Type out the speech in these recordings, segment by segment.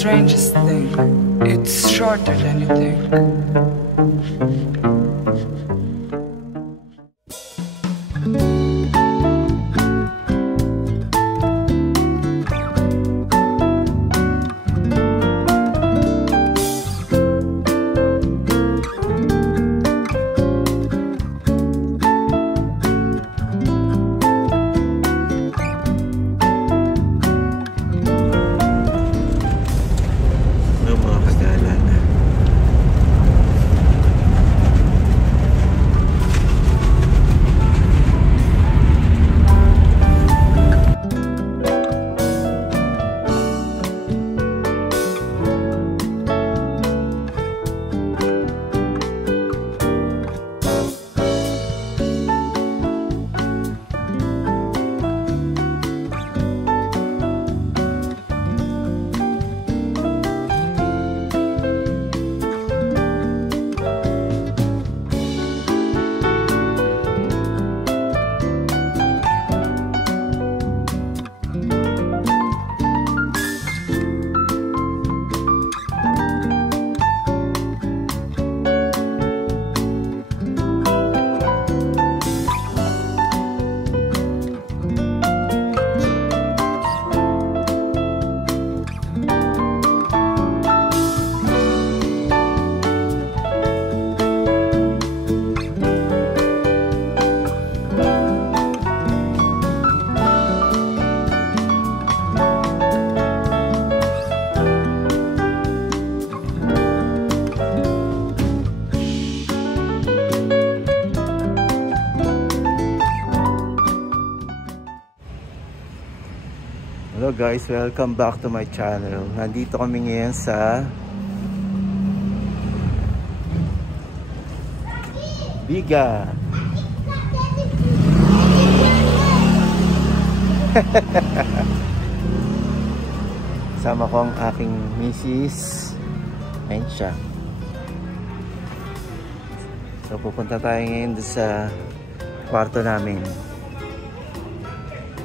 strangest thing. It's shorter than you think. Hello guys, welcome back to my channel. Nandito kami ngayon sa Biga. Sama ko ang aking misis. Ayun siya. So pupunta tayo ngayon sa kwarto namin.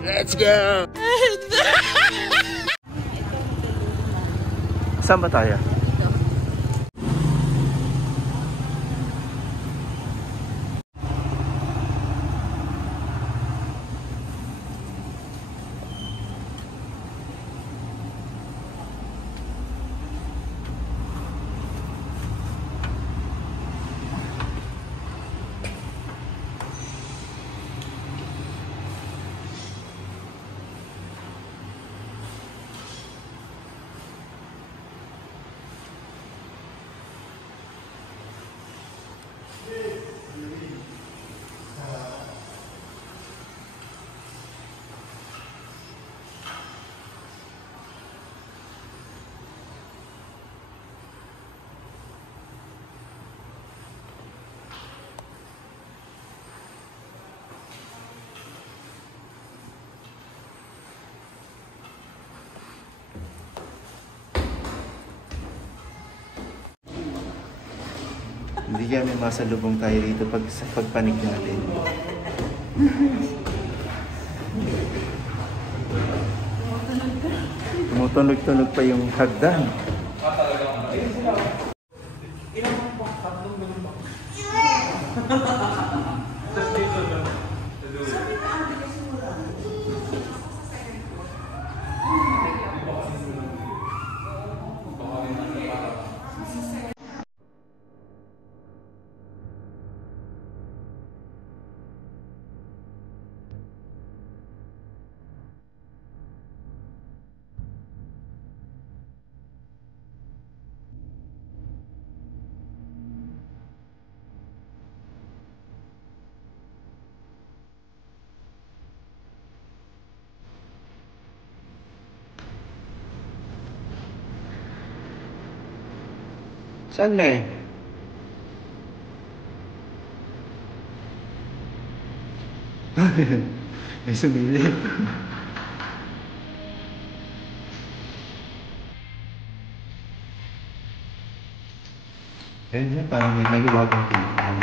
Let's go! Saan ba tayo? Hindi kaya may masalubong tayo dito sa pagpanik natin. Tumutunog-tunog pa yung hagdan. Saan na eh? May sumili. Ayan, parang may nagawagang pinag.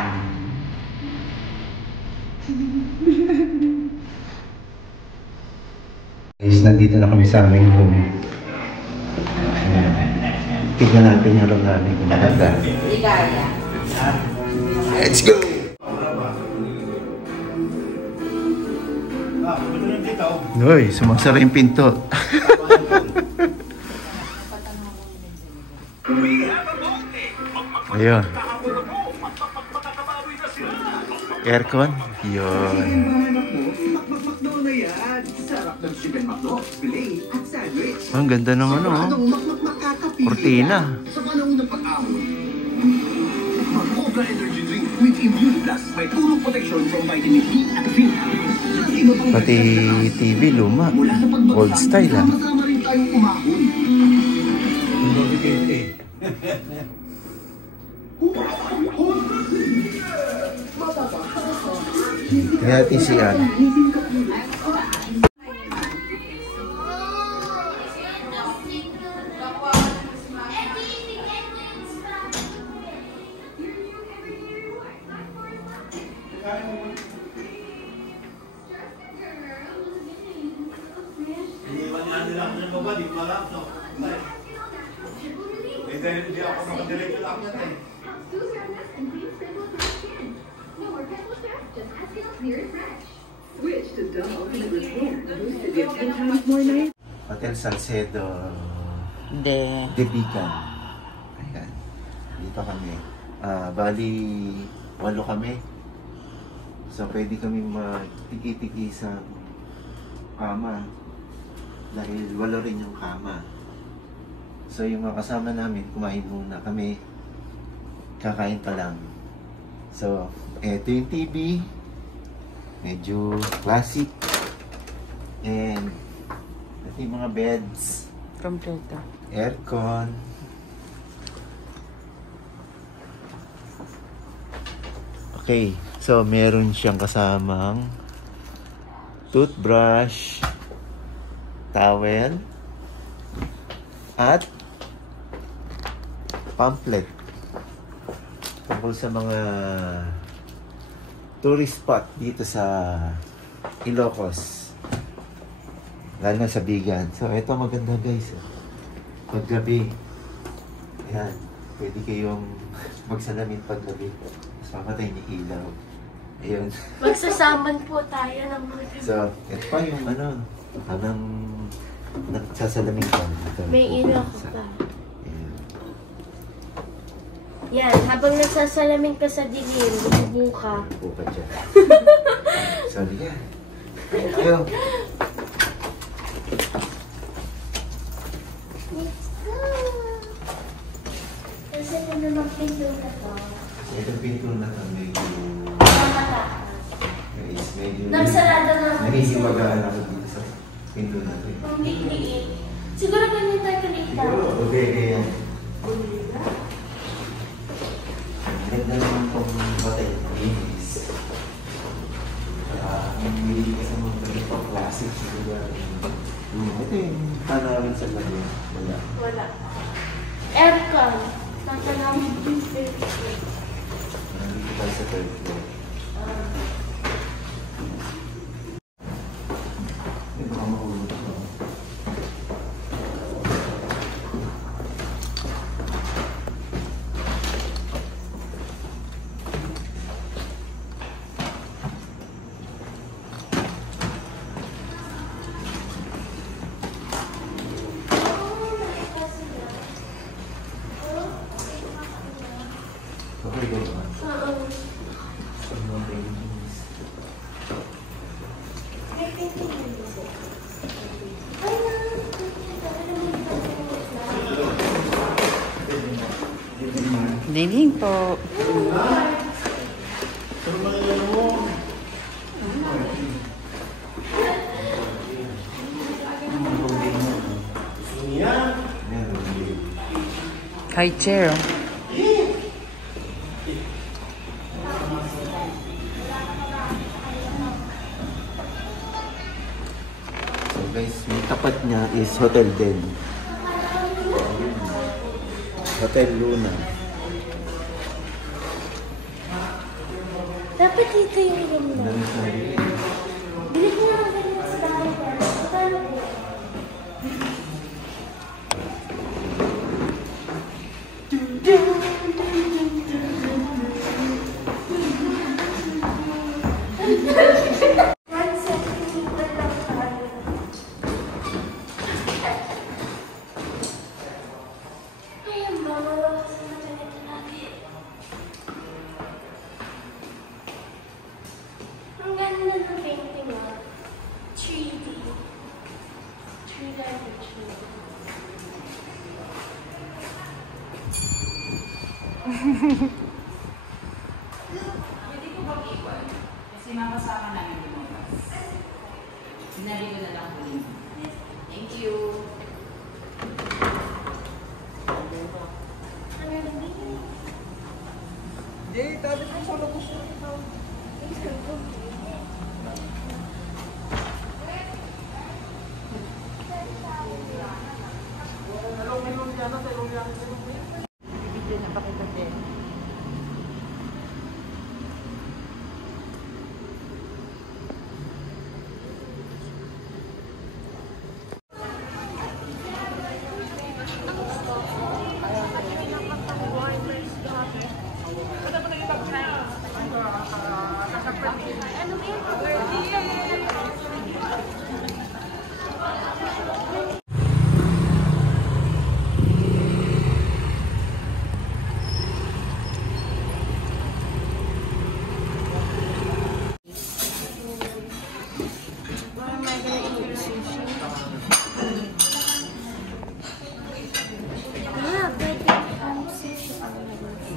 Guys, nandito na kami sa aming room. Ayan. Tignan natin yung room namin kung maganda. Let's go! Uy, sumasara yung pinto. Ayun. Aircon? Yun. Ang ganda ng ano, kurtina. Pati TV luma. Old style ah. Kaya TCR. Hotel Salcedo de Bican. Ayan. Dito kami. Bali, 8 kami. So, pwede kami magtiki-tiki sa kama. Dahil 8 rin yung kama. So, yung mga kasama namin, kumain muna kami. Kakain pa lang. So, eto yung TV. Medyo classic. And, ito yung mga beds. Kompleto. Aircon. Okay. So, meron siyang kasamang toothbrush, towel, at pamphlet tungkol sa mga tourist spot dito sa Ilocos, lalo na sa Bigan. So ito maganda guys, paggabi, ayan, pwede kayong magsalamin paggabi, mas mamatay ni ilaw. Ayun. Magsasaman po tayo ng mga. So ito pa yung ano, habang nagsasalamin ka dito. May ilaw ka pa. Yan, habang nagsasalamin ka sa dilim, bumubong ka. Upo ka dyan. Sorry yan. Ayaw. Let's go! Kasi kung naman pinto na to. Itong pinto na to, medyo... medyo... Nagsarado na ako. Nahihiwagaan ako dito sa pinto na to. Ang liit. Siguro ganyan tayo kanita. Siguro, okay yan. Ganda naman pong batay ng inis. Hindi ka sa mga ganitong classic siguro. Ito yung tanawin sa gabi. Wala. Wala. Aircon. Tatanawin din sa aircon. Nandito tayo sa third floor. Ito ang mahulog ko. Okay, go ba? Dining po. High chair. So guys, yung tapat niya is Hotel Den. Hotel Luna. Dapat dito yung room mo. Ang dami sa Bili ko na ganyan sa bahay ko. Paano po? Ang ganda ng painting mo. 3D. 3D. Pwede ko bang iwan? Kasi makasama namin lumabas. Sinabi ko na lang huli. Thank you. Jay, tabi ko sa labas na ito. Bibigyan na pa kita din.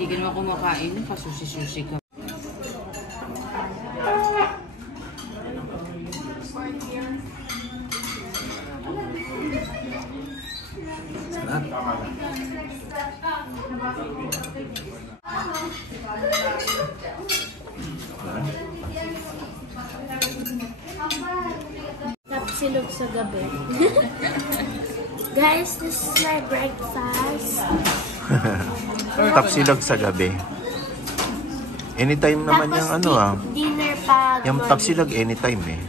Hindi ka naman kumakain, pasusi-susi ka. Tapsilog sa gabi. Guys, this is my breakfast. Tapsilog sa gabi. Anytime naman yung ano ah. Dinner pa. Yung tapsilog anytime eh.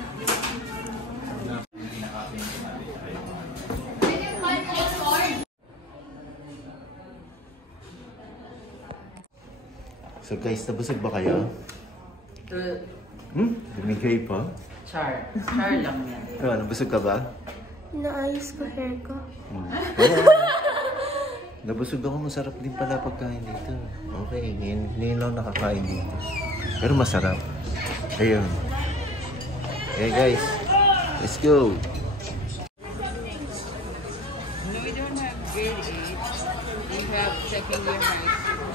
So guys, nabusog ba kayo? Bumigay pa? Char. Char lang yan. Oh, nabusog ka ba? Naayos ko hair ko. Nabusog ako, masarap din pala pagkain dito. Okay, ngayon lang nakakain dito. Pero masarap. Ayun. Okay guys, let's go! No, we don't have grade 8. We have second year high school.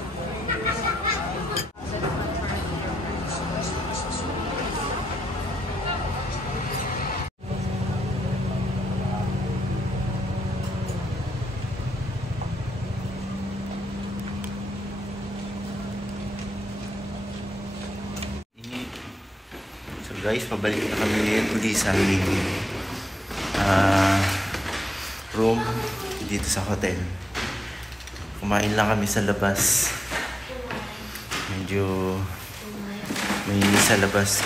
So guys, pabalik na kami ngayon uli sa aming room dito sa hotel. Kumain lang kami sa labas. Medyo mainit sa labas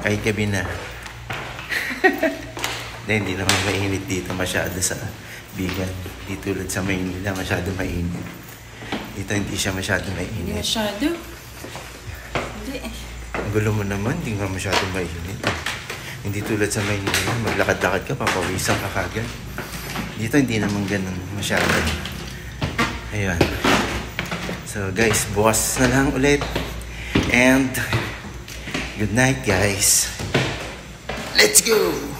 kahit gabi na. Dahil hindi naman mainit dito masyado sa Bigan. Di tulad sa Maynila, masyado mainit. Dito hindi siya masyado mainit. Masyado? Hindi. Ang gulo mo naman, hindi nga masyado mainit. Hindi tulad sa Maynila, maglakad-lakad ka, papawisan ka kagad. Dito hindi naman ganun masyado. Ayun. So guys, bukas na lang ulit. And good night guys. Let's go!